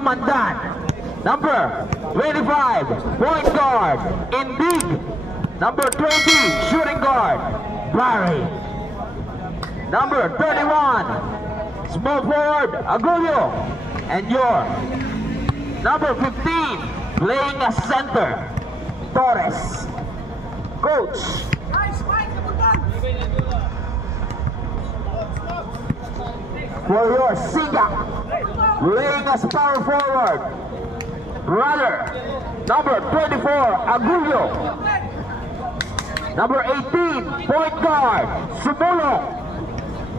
Tumandan. Number 25, point guard, Indig. Number 20, shooting guard, Barry. Number 31, small forward, Agulio. And your number 15, playing as center, Torres. Coach. For your Siga, playing as power forward, brother. Number 24, Agulio. Number 18, point guard, Sumulong.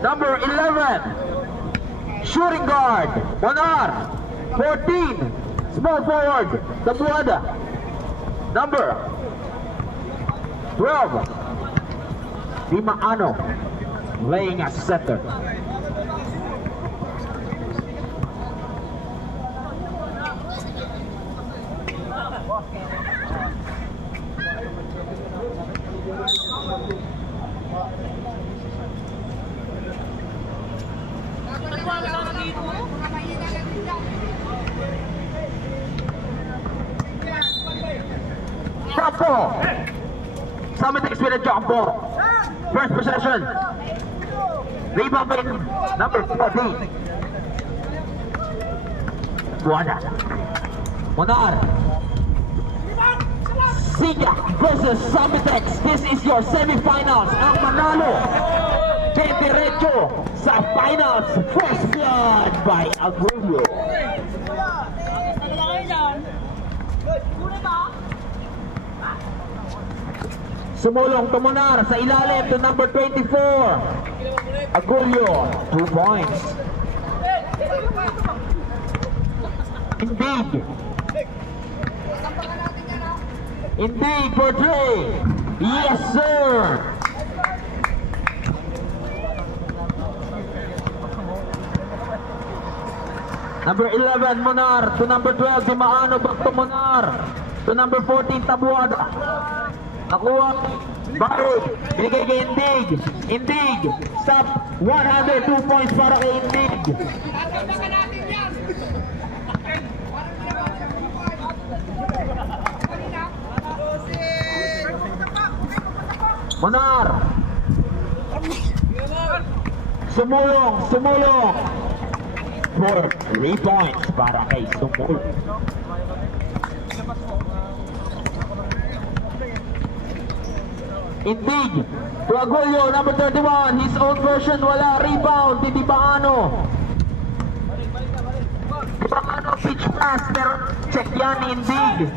Number 11, shooting guard, Monar. 14, small forward, Tabuada. Number 12, Dimaano, playing as center. Jumbo. Summit with a jumbo. First possession. Rebound by number 14. Buada. Monar. Siga versus Summitex. This is your semifinals. Ang manalo diretso sa finals. First blood by Agulio. Sumulong to Monar sa ilalim to number 24. Agulio, 2 points. Indeed. Indeed for 3. Yes, sir. Number 11, Monar. To number 12, Dimaano. Back to Monar. To number 14, Tabuada. Nakuha. Barod. Binigay kay Indig. Indig. Stop. 102 points para kay Indig. Monar. Sumulong. Sumulong. For 3 points para kay Sumulong. Indeed, to Agulio, number 31, his own version, wala, rebound, Dibaano. Dibaano, pitch pass, pero check yan, Indeed.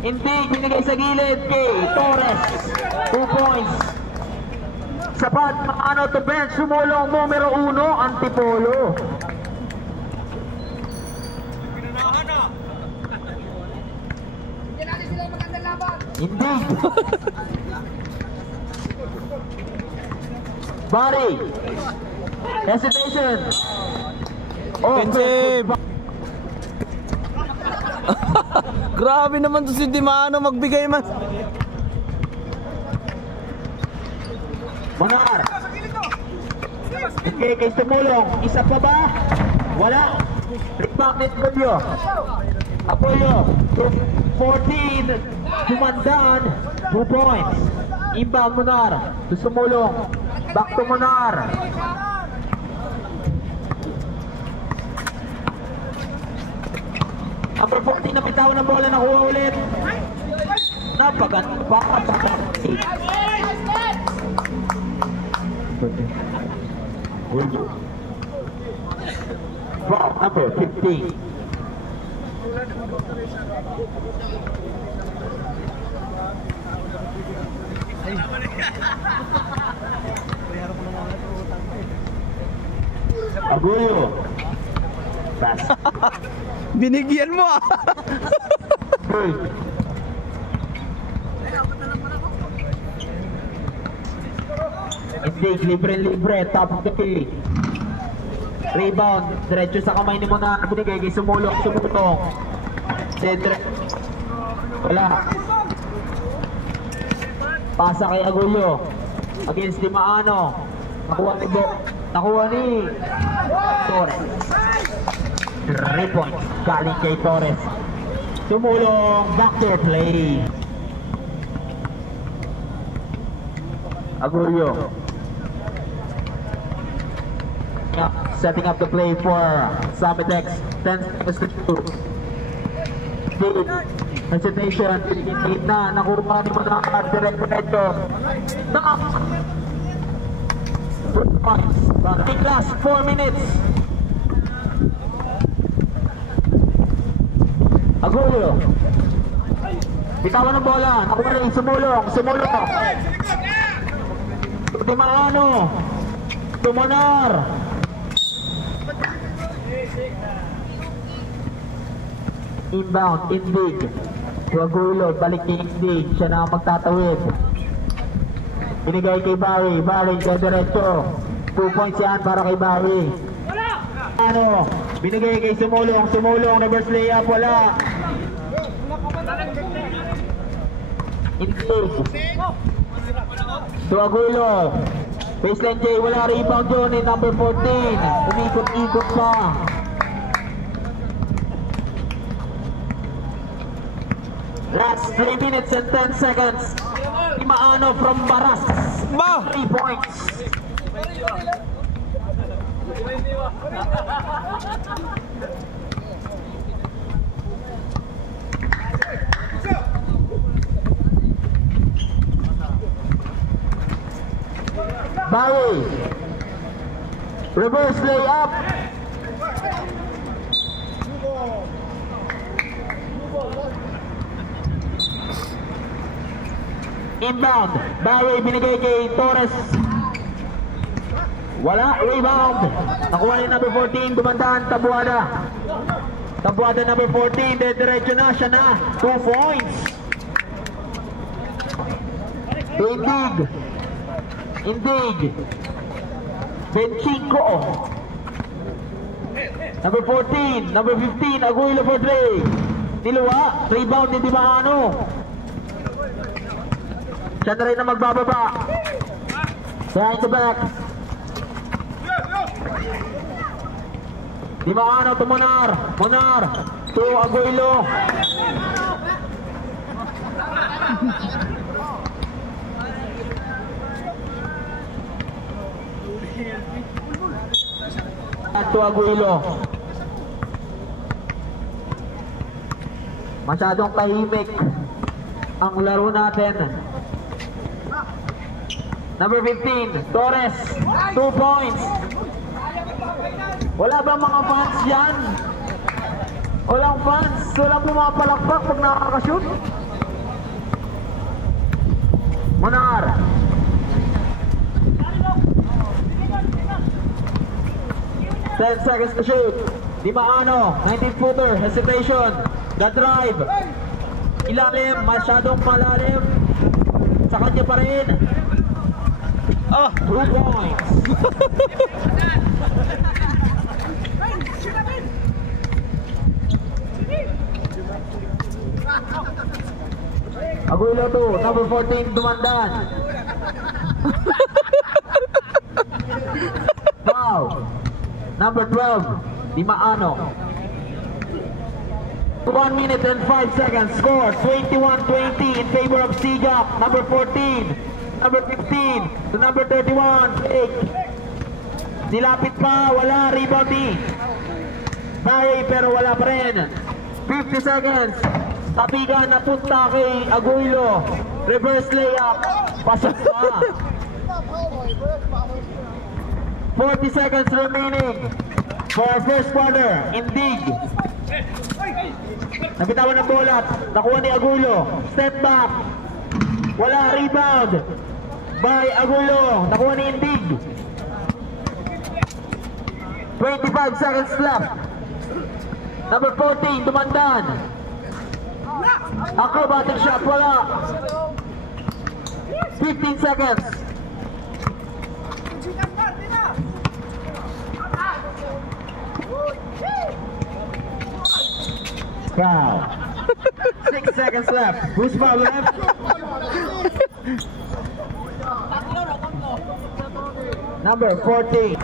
Indeed, binigay sa gilid kay Torres, 2 points. Sapat, Maano to bench, Sumulong, numero 1, Antipolo. Indeed. Barry. Hesitation. Offensive. Grabe naman to si Dimaano, magbigay man. Monar. Okay, kay Sumulong. Isa pa ba? Wala. Rebound net Apollo. Apollo. 14. Tumandan, 2 points. Inbound Monar to Sumulong. Back to Monar. Number 14 na bitaw ng bola, nakuha ulit. Napaganda pa. Number 15. Agulio. Pass. Binigyan mo ah. Indeed, libre, top of the key. Rebound, diretso sa kamay ni Monar. Binigay kay Sumulong, Sumutong. Cedre. Wala. Pasa kay Agulio. Against Dimaano. Nakuha ni Bo. Nakuha ni Torres. 3 points galing kay Torres. Tumulong, backdoor play. Agulio. Setting up the play for Samitex. 10 seconds to shoot. Hesitation. Lead na. Nakuha ni Monar. Diretso. Stop. Good points. Running last 4 minutes. Agulio. Bitawan ng bola. Nakuha rin. Sumulong. Timano. Tumunar. Inbound. Indig. Agulio. Balik ni Indig. Siya na magtatawid. Binigay kay Barry. Barry kay diretso. 2 points yan para kay Barry. Ano? Binigay kay Sumulong. Reverse layup. Wala. Indig. Agulio. Baseline J. Wala rebound doon ni number 14. Umikot-ikot pa. Last 3 minutes and 10 seconds. Imaano from Baras. 3 points. Barry. Reverse layup. Inbound. Barry binigay kay Torres. Wala. Rebound. Nakuha ni number 14. Dumandaan. Tabuada number 14. Diretso na. Siya na. 2 points. Indig. Benchico. Number 14. Number 15. Agulio for 3. Niluwa. Rebound ni Dimano. Siya na rin na magbababa. Behind the back. Dimano to Monar to Agulio. To Agulio. Masyadong tahimik ang laro natin. Number 15, Torres, 2 points. Wala ba mga fans yan? Walang fans, walang pumapalakpak pag nakakashoot. Monar. Ten seconds to shoot. Dimano, 19-footer, hesitation. The drive. Ilalim, masyadong malalim. Sa kanya pa rin. 2 points. Agulio to, number 14, Dumandan. Foul. Number 12, Dimaano. 1 minute and 5 seconds. Score 21-20 in favor of Sigap. Number 14, number 15 to number 31. Take. Nilapit pa, wala. Rebound ni Barry pero wala pa rin. 50 seconds. Tabigan na punta kay Agulio. Reverse layup. Pasok pa. 40 seconds remaining for our first quarter. Indig. Nabitawan ng bola. Nakuha ni Agulio. Step back. Wala. Rebound by Agulio. Nakuha ni Indig. 25 seconds left. Number 14, Dumandan. Acrobatic shot. Wala. 15 seconds. Foul. 6 seconds left. Who's foul left? Number 14.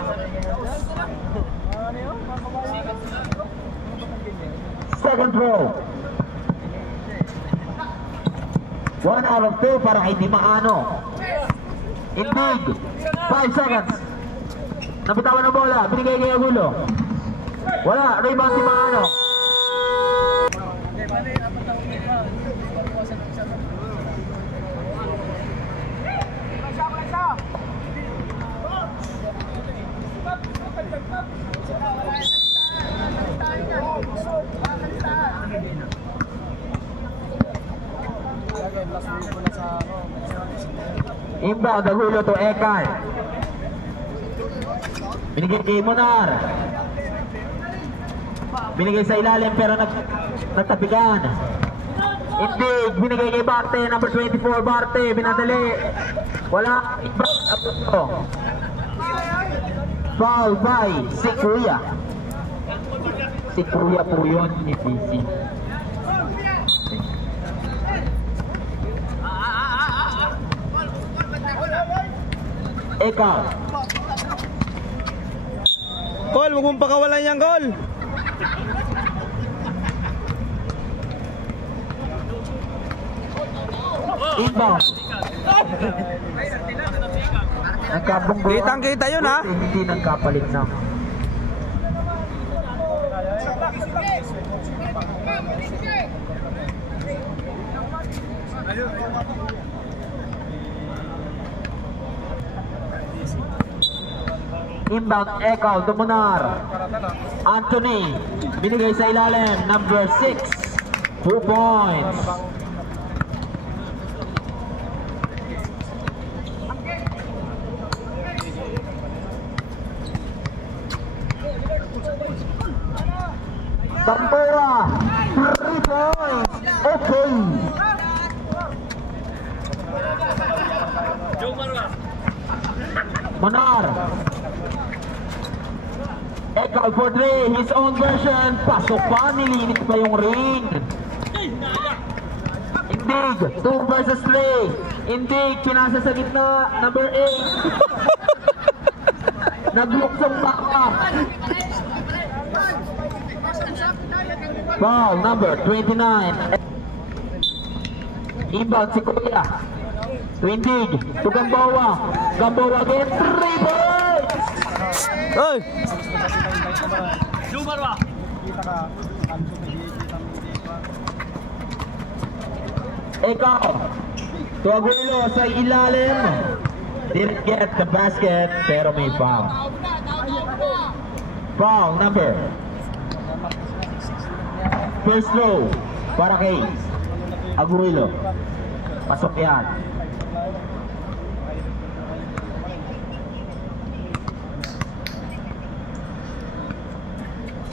Second throw. 1 out of 2 para kay Di Maano. Indig. 5 seconds. Napitawan ng bola. Binigay kay Agulo. Wala. Rebound Di Maano. Inbound, Agulo to Ekal. Binigay kay Monar. Binigay sa ilalim pero nagtabigan. Indig, binigay kay Barte, number 24 Barte, binadali. Wala. Foul by si Kuya. Si Kuya po yun ni PC. Ikaw. Col, huwag mong pakawalan yan, Col. Inbound. Nagkabunggo. Kitang-kita yun, ha? Hindi nagkapalit na. Inbound, Ekal, Dumunar. Anthony, binigay sa ilalim, number 6. 2 points. Tampera, 3 points. Okay. Monar. Ekal for 3, his own version. Pasok pa, nilinis pa yung ring. Indig, 2 versus 3. Indig, pinasa sa gitna, number 8. Nagluksong baka. Foul number 29. Inbound si Kuya. Indig, to Gamboa. Gamboa again, 3 points. Hey! Ikaw, to Aguilo sa ilalim. Didn't get the basket, pero may foul. Foul number. First throw para kay Aguilo. Pasok yan.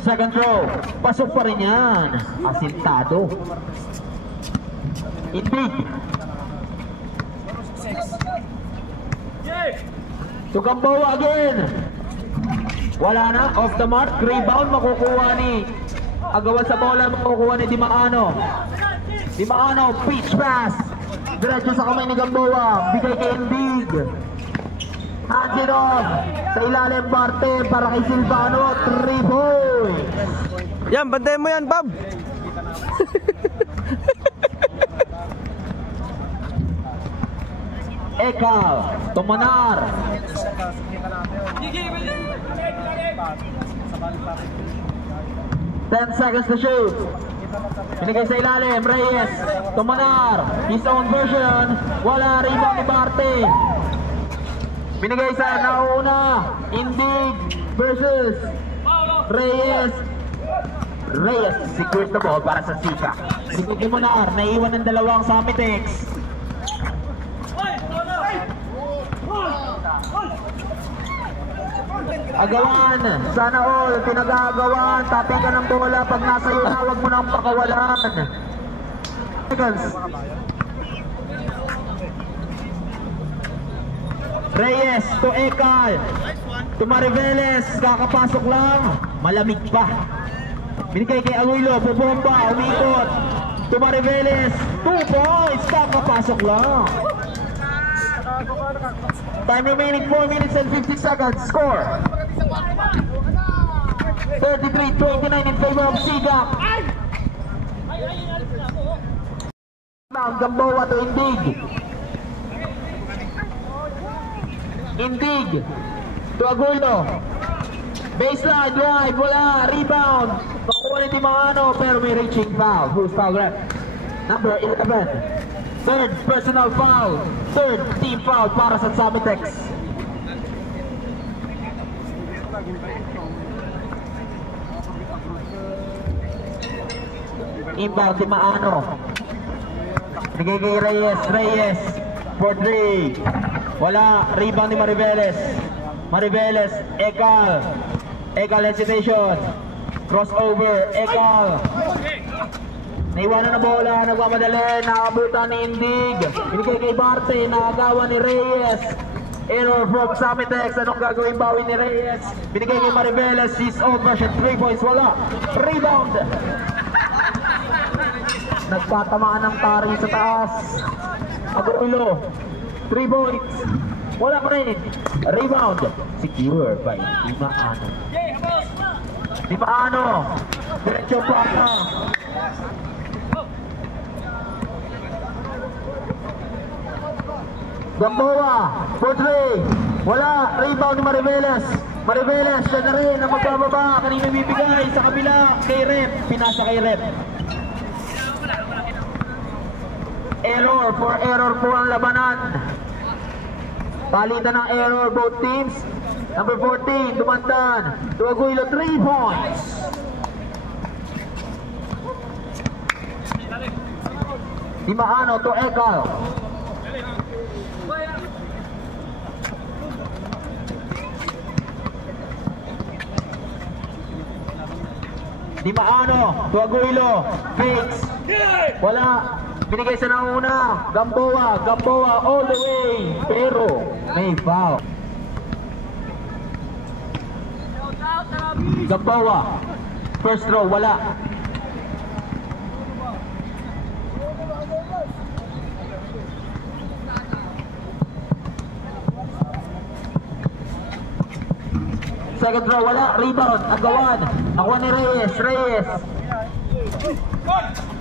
Second throw, pasok pa rin yan. Asintado. Indig. To Gamboa again. Wala na, off the mark. Rebound makukuha ni Agawan sa bola, makukuha ni Di Maano. Di Maano, pitch pass. Diretso sa kamay ni Gamboa. Bigay kay Indig. Hands it off. Sa ilalim Barte para kay Silvano. 3 points. Yan, bantayan mo yan, Bob. Ekal, Tumanar. 10 seconds to shoot. Binigay sa ilalim, Reyes. Tumanar, his own version. Wala, rebound ni Barte. Binigay sa nauna, Indig versus Reyes. Reyes secures the ball para sa Sika. Sikot ni Monar, naiwan ng dalawang Samitex. Agawan, sana all, pinag-aagawan, tapikan ng bola, pag nasa iyo na, huwag mo nang pakawalan. Seconds. Reyes to Ekal, to Mariveles, kakapasok lang, malamig pa. Binigay kay Aguilo, bubomba, umikot, to Mariveles, 2 points, kakapasok lang. Time remaining 4 minutes and 50 seconds. Score 33-29 in favor of Sigap. Gamboa to Indig. Indig to Aguilo. Baseline drive, wala. Rebound. Nakuha ni Dimano pero may reaching foul. Who's foul rep? Number 11. Third personal foul. Third team foul para sa Samitex. Inbound Dimano. Bigay kay Reyes for 3. Wala. Rebound ni Mariveles. Ekal hesitation. Crossover. Ekal. Naiwanan na bola. Nagmamadali. Nakabutan ni Indig. Binigay kay Barte. Nakagawa ni Reyes. Error from Samitex. Anong gagawin bawi ni Reyes? Binigay kay Mariveles. He's over. 3 points. Wala. Rebound. Nagtatamaan ng tari sa taas. Aguilo. 3 points. Wala pa rin. Rebound. Secure by Dimano. Diretso pata. Gamboa. For 3. Wala. Rebound ni Mariveles. Siya na rin ang magbababa. Kanina bibigay sa kabila kay Rep. Pinasa kay Rep. Error po ang labanan. Palitan ng error both teams. Number 14, Dumandan to Aguilo, 3 points. Dimano to Ekal. Dimano to Aguilo. Fakes. Wala. Binigay sa nauna. Gamboa all the way. Pero may foul. Gamboa. First throw, wala. Second throw, wala. Rebound. Agawan. Nakuha ni Reyes.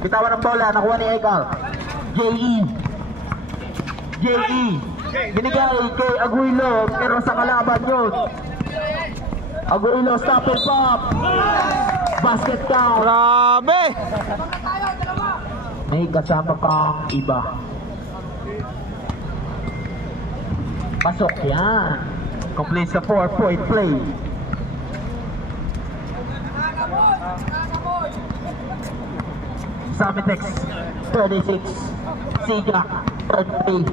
Bitawan ng bola, nakuha ni Ekal. J.E. Binigay kay Aguilo, pero sa kalaban yun. Aguilo, stop and pop. Basket count. Grabe! May kasama pang iba. Pasok yan. Complete sa 4-point play. Samitex 36, Siga 33.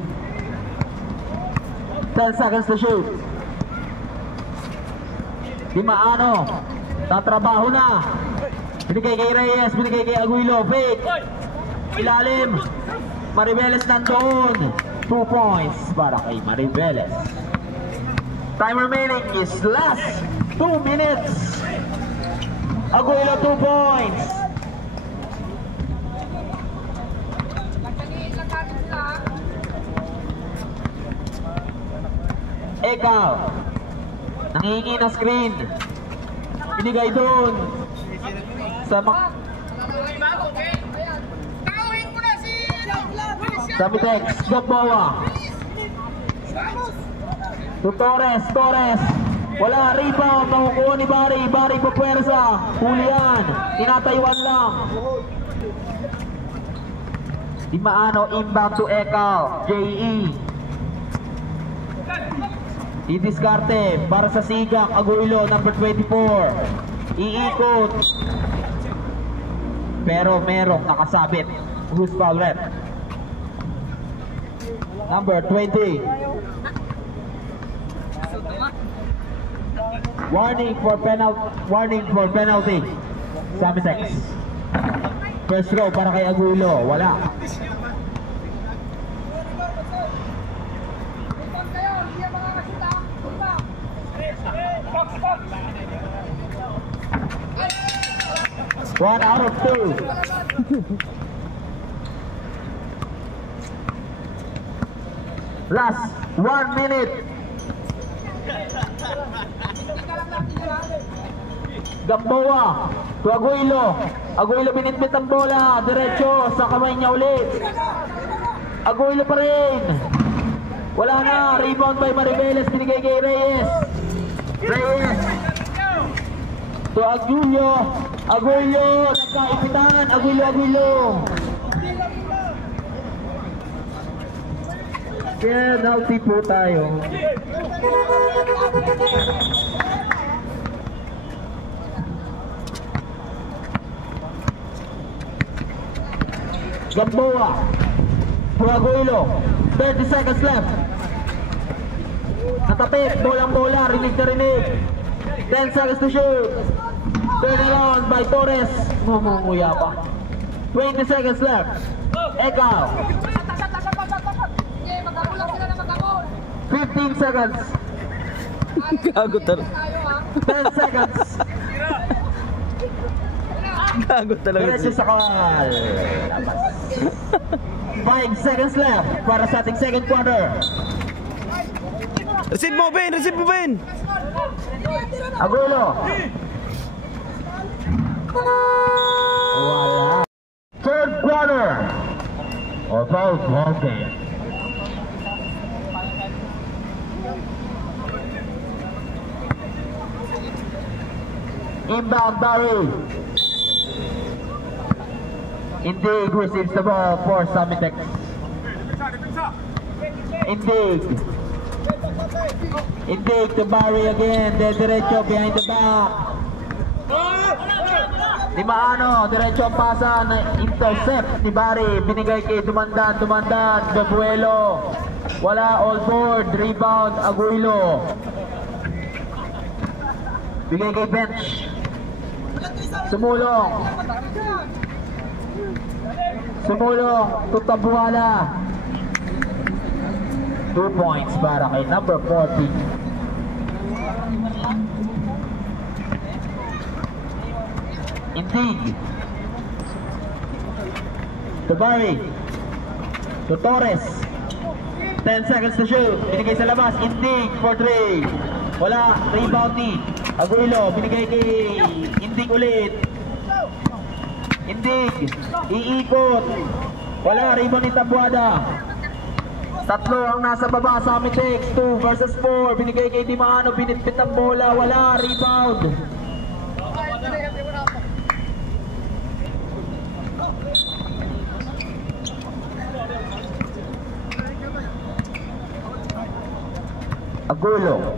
10 seconds to shoot. Dimano, tatrabaho na. Binigay kay Reyes, binigay kay Aguilo. Fake. Ilalim. Mariveles nandoon. 2 points para kay Mariveles. Time remaining is last 2 minutes. Aguilo 2 points. Ekal. Nangihingi na screen. Binigay doon. Sa Samitex, Gamboa. To Torres. Wala, rebound. Nakukuha ni Bari papuwersa. Hulian. Tinatayuan lang. Dimano, inbound to Ekal. J.E. Idiskarte para sa Sigak. Aguilo, number 24. Iikot. Pero merong nakasabit. Who's foul rep? Number 20. Warning for penalty. Samitex. First row para kay Aguilo. Wala. One out of 2. Last 1 minute. Gamboa to Aguilo. Aguilo binitbit ang bola. Diretso sa kamay niya ulit. Aguilo pa rin. Wala na. Rebound by Mariveles. Binigay kay Reyes. Reyes to Aguilo. Aguilo. Nagkaipitan. Aguilo. Penalty po tayo. Gamboa to Aguilo. 30 seconds left. Natapit. Bolang-bola. Rinig na rinig. 10 seconds to shoot. Turn around by Torres. Mumuya pa. 20 seconds left. Ekaw. 15 seconds. Gago talaga. 10 seconds. Gago talaga. Diretso sa kal. 5 seconds left para sa ating second quarter. Receive mo, Ben! Receive mo, Ben! Aguilo. Wala. Third quarter. About ball game. Inbound Barry. Indig receives the ball for Samitex. Indig to Barry again. Then diretso behind the back. Ni Maano, diretso ang pasa na intercept ni Barry. Binigay kay Dumandan. Gabuelo. Wala, all board. Rebound, Aguilo. Bigay kay bench. Sumulong to Tabuala. 2 points para kay number 40. Indig to Barry. To Torres. 10 seconds to shoot. Binigay sa labas. Indig for 3. Wala. Rebound ni Aguilo. Binigay kay Indig ulit. Indig. Iikot. Wala. Rebound ni Tabuada. Tatlo ang nasa baba sa Amitex. 2 versus 4. Binigay kay Dimano. Binitbit ang bola. Wala. Rebound. Aguilo.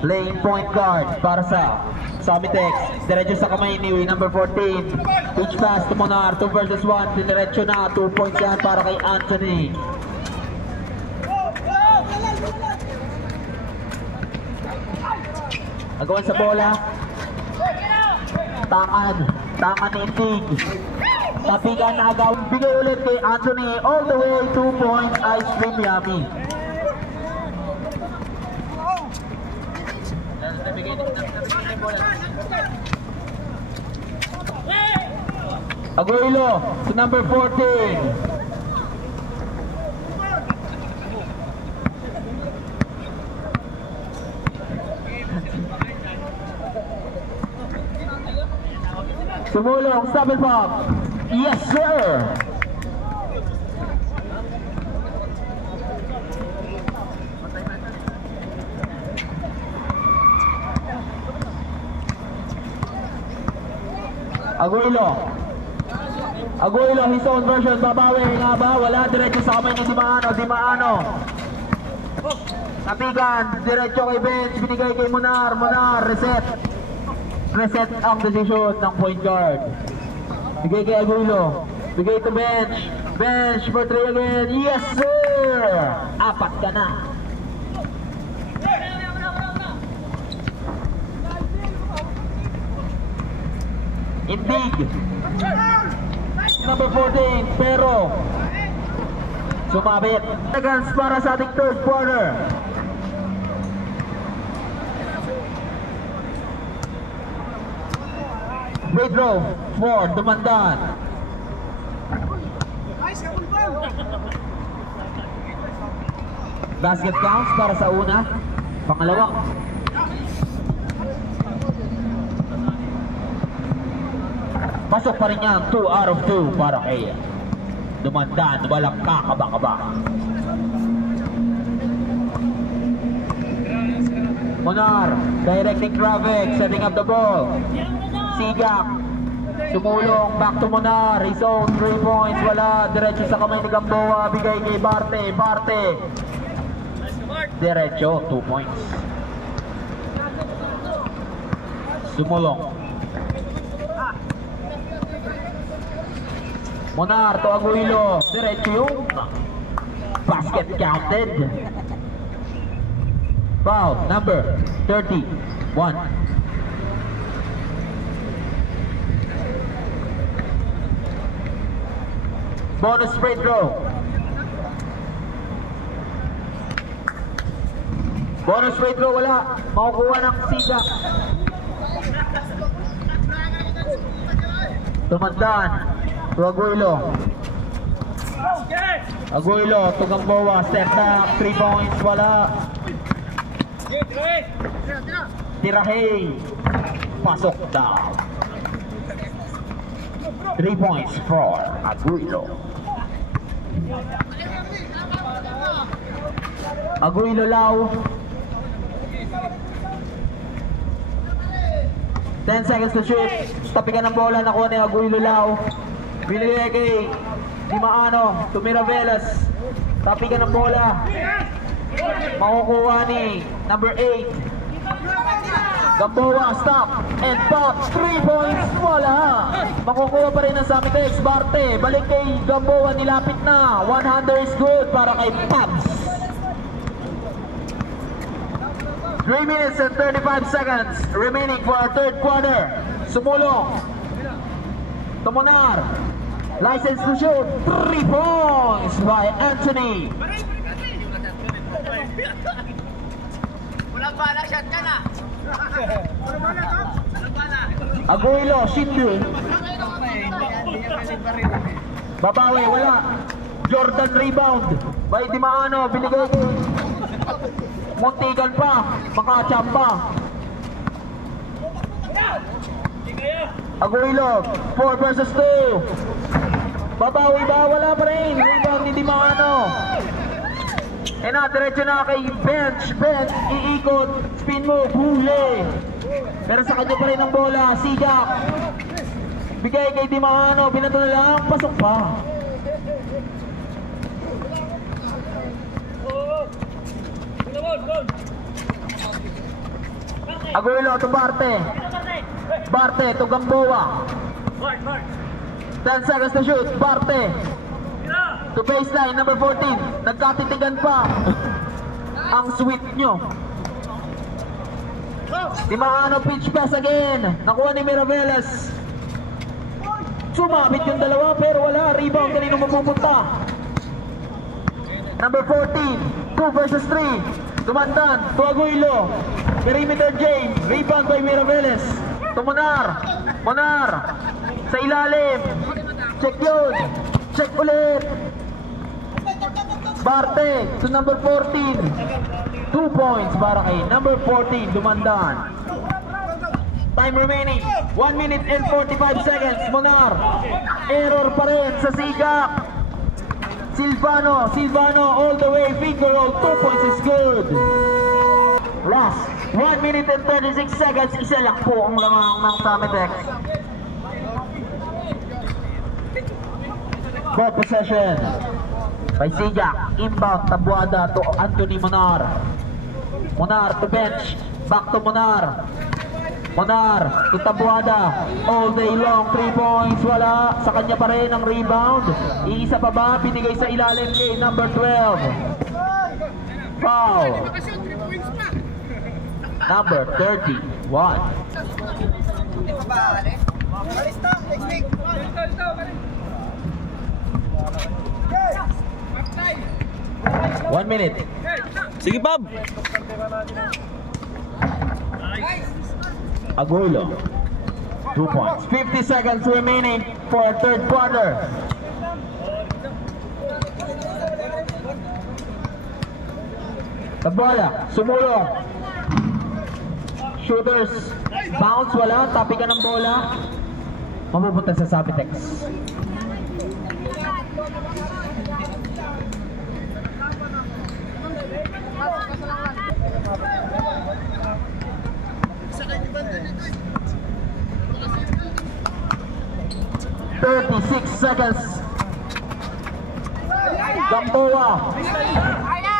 Playing point guard para sa Amitex. Diretso sa kamay ni number 14. Pitch pass to Monar. 2 versus 1. Diretso na. 2 points yan para kay Anthony. Agawan sa bola. Tangan ni Indig. Tapigan na agaw. Bigay ulit kay Anthony. All the way. 2 points. Ice cream yummy. Aguilo to number 14. Sumulong, stop and pop. Yes, sir. Aguilo, his own version. Babawi nga ba? Wala. Diretso sa kamay ni Dimano. Tapigan. Diretso kay bench. Binigay kay Monar. Reset ang decision ng point guard. Bigay kay Aguilo. Bigay to bench. Bench for 3 again. Yes, sir! 4 ka na. Indig. Number 14, pero sumabit. Seconds para sa ating third quarter. Free throw for Dumandan. Basket counts para sa una. Pangalawa. Pasok pa rin yan, 2 out of 2 para kay Dumandan, walang kakaba-kaba. Munar, directing traffic, setting up the ball. Sigak, sumulong, back to Munar, his own 3 points, wala, diretso sa kamay ni Gamboa, bigay kay Barte, Barte. Diretso, 2 points. Sumulong. Munar to Aguilo, diretso yung basket counted. Foul number 31. Bonus free throw. Bonus free throw, wala. Makukuha ng Siga. Tumandan. Aguilo. Aguilo to Gamboa, step back, 3 points, wala. Tirahe, pasok down. 3 points for Aguilo. Aguilo Lau. 10 seconds to shoot. Tapikan ng bola, nakuha ni Aguilo Lau. Binigay kay Dimaano, tumira Velas. Tapikan ng bola. Makukuha ni number 8. Gamboa, stop and pop. 3 points, wala. Makukuha pa rin ang Samitex. Barte, balik kay Gamboa, nilapit na. 100 is good para kay Pabs. 3 minutes and 35 seconds remaining for our third quarter. Sumulong. Tumunar. License to shoot. 3 points by Anthony. Walang bala, shot ka na. Aguilo, Shindu. Babawi, wala. Jordan rebound by Dimaano, binigay ko. Muntikan pa, makachamba. Aguilo, 4 versus 2. Babawi ba? Wala pa rin. Rebound ni Dimaano. E na, diretso na kay bench, iikot, spin move, huli. Pero sa kanya pa rin ang bola, Sigak. Bigay kay Dimaano, binato na lang, pasok pa. Aguilo to Barte. Barte to Gamboa. 10 seconds to shoot, Barte. To baseline, number 14. Nagkatitigan pa. Ang sweet nyo. Dimaano, pitch pass again. Nakuha ni Miraveles. Sumabit yung dalawa pero wala. Rebound, kanino mapupunta. Number 14. 2 versus 3. Tumandan, to Aguilo. Perimeter James. Rebound by Miraveles. To Munar. Munar. Sa ilalim. Check yun. Check ulit. Barte to number 14. 2 points para kay number 14, Dumandan. Time remaining, 1 minute and 45 seconds. Munar. Error pa rin sa Sigak. Silvano all the way, finger roll, 2 points is good. Last 1 minute and 36 seconds. Isa lang po ang lamang ng Samitex. Ball possession by Sigak. Inbound, Tabuada to Anthony Munar. Munar to bench. Back to Munar. Munar to Tabuada. All day long, 3 points. Wala. Sa kanya pa rin ang rebound. Iisa pa ba? Binigay sa ilalim kay number 12. Foul. Number 31. 1 minute. Sige, Bob. Aguilo. 2 points. 50 seconds remaining for our third quarter. Tabola, sumulong. Shooters. Bounce, wala. Tapikan ng bola. mapupunta sa Sabitex. Seconds. Gamboa.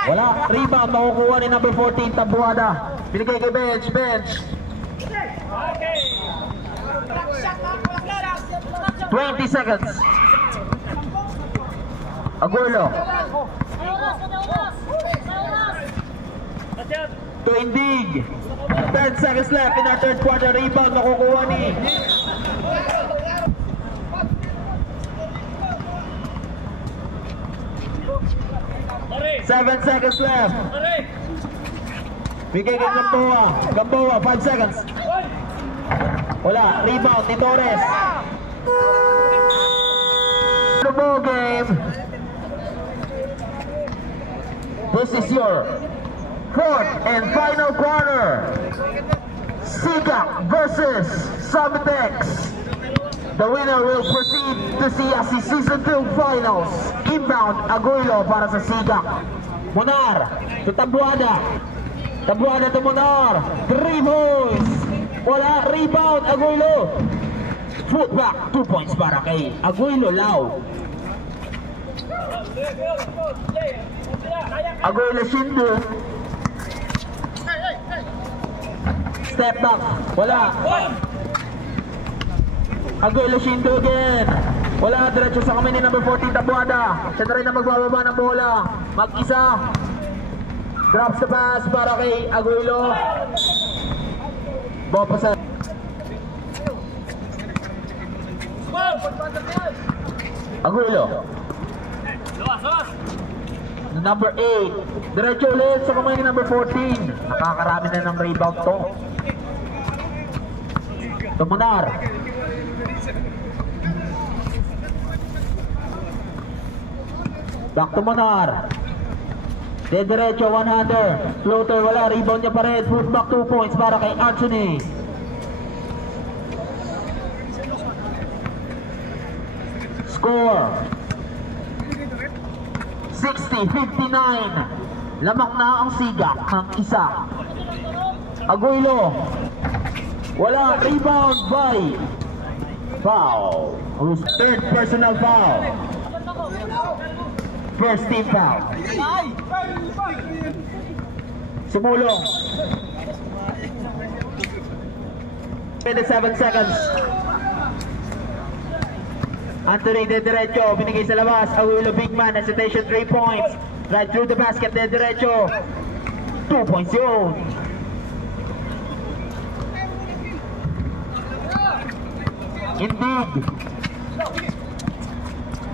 Wala. Rebound. Makukuha ni number 14, Tabuada. Binigay kay bench. 20 seconds. Aguilo. To Indig. 10 seconds left in our third quarter. Rebound. Makukuha ni 7 seconds left. Bigay kay Gamboa, 5 seconds. Wala, rebound ni Torres. The ball game. This is your fourth and final quarter. Sigak versus Sabitex. The winner will proceed to CSC Season 2 Finals. Inbound, Aguilo para sa Sigak. Munar to Tabuada. Tabuada to Munar. 3 points. Wala, rebound, Aguilo. Footback, 2 points para kay Aguilo Lau. Aguilo Shindu. Step back, wala. Aguilo Shindu again. Wala, diretso sa kami ni number 14 Tabuada. Siya na rin na magbababa ng bola. Mag-isa. Drops the pass para kay Aguilo. Ball pass. Aguilo. Number 8. Diretso ulit sa kamay ni number 14. Nakakarami na ng rebound to. Tumunar. Back to Munar. De derecho, one-hander. Floater, wala. Rebound niya pa rin. Footback, 2 points para kay Anthony. Score 60-59. Lamak na ang Sigak ng isa. Aguilo. Wala. Rebound by foul. Who's third personal foul? First team foul. Sumulong. 27 seconds. Anthony de derecho, binigay sa labas. Aguilo big man, hesitation 3 points. Right through the basket, de derecho. 2 points yun. Indeed.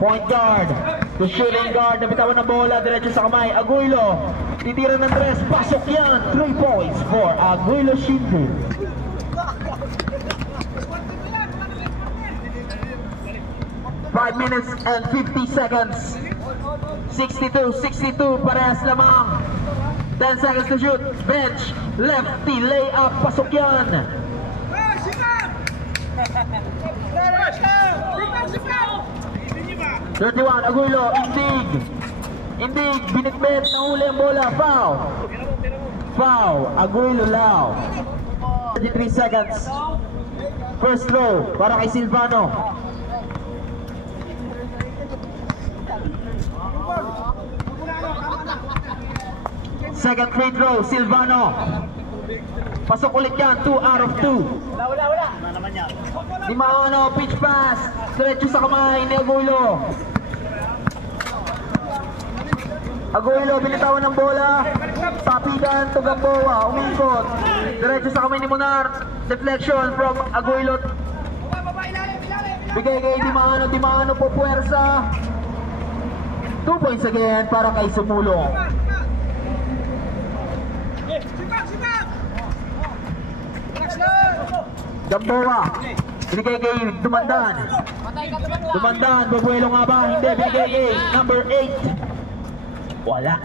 Point guard. The shooting guard, nabitawan ng bola, diretso sa kamay. Aguilo, titira ng tres, pasok yan. 3 points for Aguilo Shindu. Five minutes and 50 seconds. 62, parehas lamang. 10 seconds to shoot. Bench, lefty, layup, pasok yan. 31, Aguilo, Indig, binitbit, nahuli ang bola, foul, Aguilo Lau. 33 seconds. First throw, para kay Silvano. Second free throw, Silvano. Pasok ulit yan, 2 out of 2. Wala. Di Maano, pitch pass. Diretso sa kamay ni Aguilo. Aguilo, binitawan ng bola. Papigan to Gamboa, umikot. Diretso sa kamay ni Munar. Deflection from Aguilo. Bigay kay Di Maano po puwersa. 2 points again para kay Sumulong. Gamboa, binigay kay Dumandan. Babuelo nga ba? Hindi, binigay kay number 8. Wala.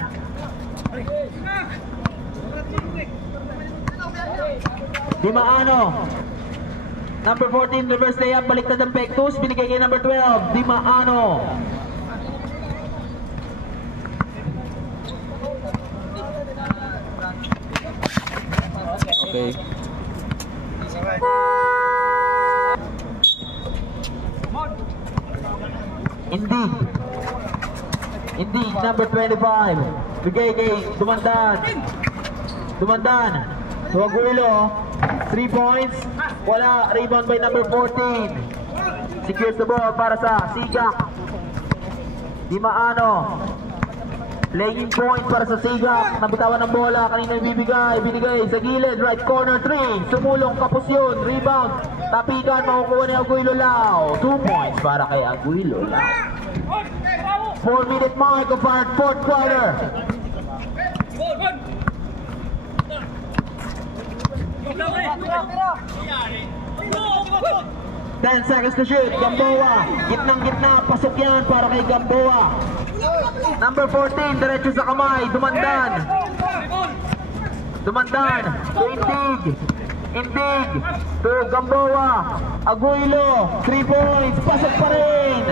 Di Maano. Number 14, reverse layup, baliktad ang pectus, binigay kay number 12, Di Maano. Okay. Indeed, number 25, bigay kay Dumandan, Huaguilo, 3 points, wala, rebound by number 14, secures the ball para sa Sigak, Di Maano, playing point para sa Sigak, nabitawan ng bola, kanina binigay sa gilid, right corner 3, sumulong Kapusyon, rebound, tapikan, makukuha ni Aguilo Lao, 2 points para kay Aguilo Lao. 4-minute mark of our fourth quarter. 10 seconds to shoot. Gamboa, gitnang-gitna, pasok yan para kay Gamboa. Number 14, diretso sa kamay, Dumandan, to Indig, to Gamboa, Aguilo, 3 points, pasok pa rin.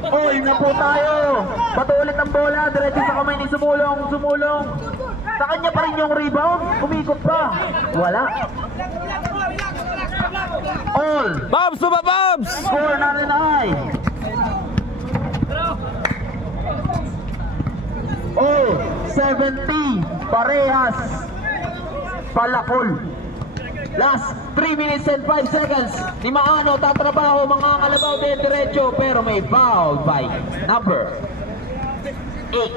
All na po tayo. Bato ulit ang bola, diretso sa kamay ni Sumulong. Sa kanya pa rin yung rebound, umikot pa. Wala. All. Bobs, Bobs! Score na rin ay. All. 70. Parehas. Palakol. Last 3 minutes and 5 seconds. Di Maano tatrabaho, mga kalabaw din diretso, pero may foul by number 8.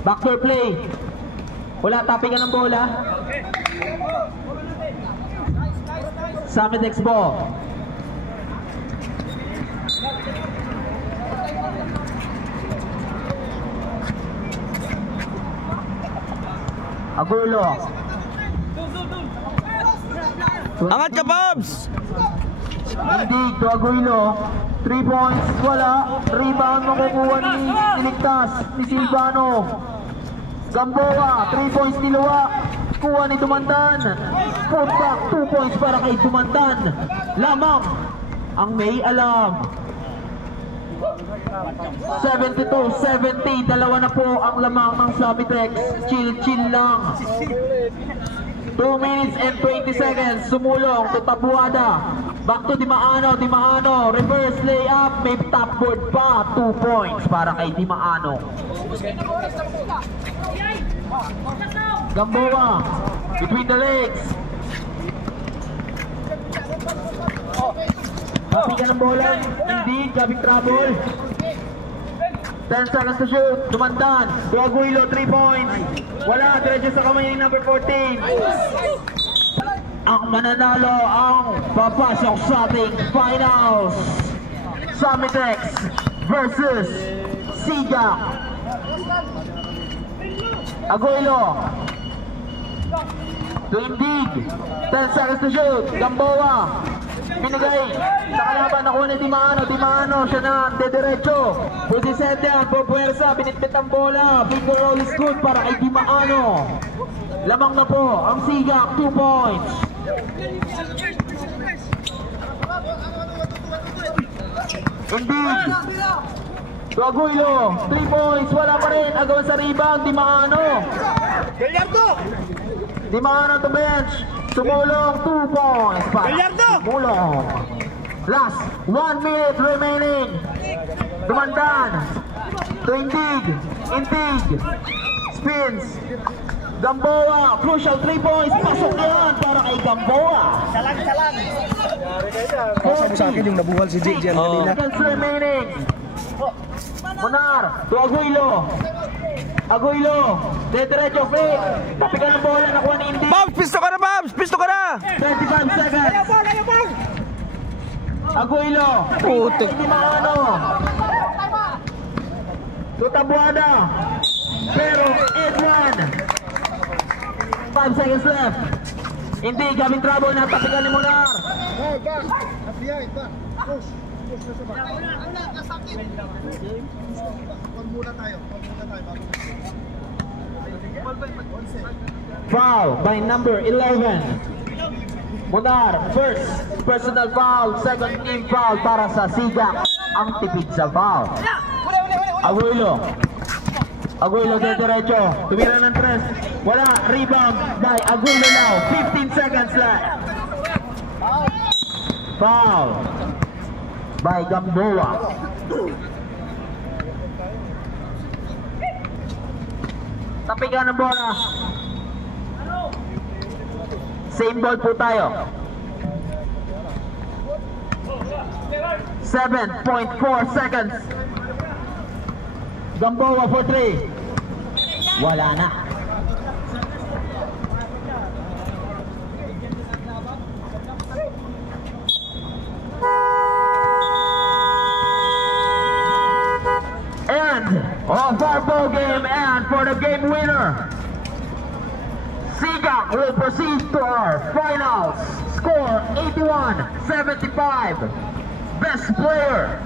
Backdoor play. Wala, tappingan ng bola. Summit Expo. Agulo. Angat ka, Bobs! Hindi, to Aguilo. 3 points, wala. Rebound makukuha ni Iligtas, ni Silvano. Gamboa, 3 points niluwa. Kuha ni Dumandan. Put back, 2 points para kay Dumandan. Lamang ang may alam. 72-70, dalawa na po ang lamang ng Summitex. Chill lang. 2 minutes and 20 seconds. Sumulong to Tabuada. Back to Di Maano. Reverse layup. May top board pa. 2 points para kay Di Maano. Gamboa. Between the legs. Papigan ng bola. Indeed. Gabing trouble. 10 seconds to shoot. Dumandan. To Aguilo. 3 points. Wala. Diretso sa kamay ni number 14. Ang mananalo ang papasok sa ating finals. Summitex versus Sigak. Aguilo. To Indig. 10 seconds to shoot. Gamboa. Binigay sa kalaban, nakuha ni Di Maano, siya na dediretso. Pusi set down, pupuwersa, binitbit ang bola. Finger roll is good para kay Di Maano. Lamang na po ang Sigak, 2 points. Indeed. To Aguilo, 3 points, wala pa rin. Agawan sa rebound, Di Maano. Di Maano to bench. Sumulong, 2 points. Sumulong. Last 1 minute remaining. Dumandan. To Indig. Spins. Gamboa. Crucial 3 points. Pasok yan para kay Gamboa. Salang. Sabi sa akin yung nabuhal si JJ kanina. Seconds remaining. Monar. To Aguilo. Dediretso, fake. Tapigan ng bola, nakuha ni Indig. Bobs, pisto ka na, Bobs! Pisto ka na! 25 seconds. Aguilo. Putik. Di Maano. To Tabuada. Pero, Edwan. 5 seconds left. Hindi, gabing trouble na tapigan ni Monar. Foul by number 11. Munar, first personal foul, second team foul para sa Siga. Ang tipid sa foul. Aguilo de derecho. Tumira ng tres. Wala. Rebound by Aguilo now. 15 seconds left. Foul by Gamboa. Tapigan ng bola. Same ball po tayo. 7.4 seconds. Gamboa for 3. Wala na. And of our ball game, and for the game winner, Siga will proceed to our finals. Score 81-75. Best player.